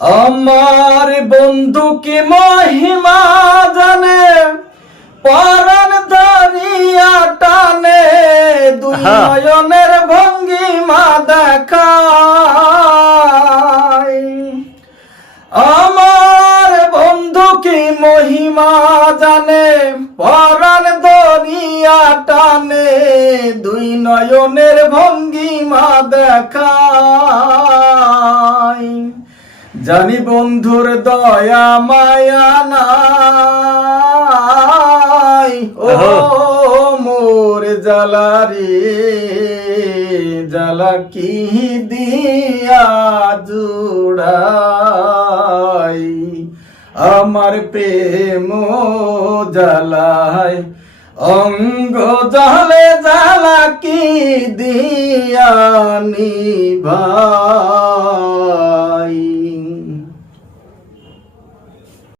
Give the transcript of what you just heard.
আমার বন্ধু কি মহিমা জানে, পরাণ ধরিয়া টানে, দুই নয়নের ভঙ্গিমা দেখায়। আমার বন্ধু কি মহিমা জানে, পরাণ ধরিয়া টানে, দুই নয়নের ভঙ্গিমা দেখায়। জানি বন্ধুর দয়া মায়া নাই, ও মোর জালারে জালা কি দিয়া জুড়াই, আমার প্রেম জালায় অঙ্গ জলে জালা কি দিয়া নিভাই।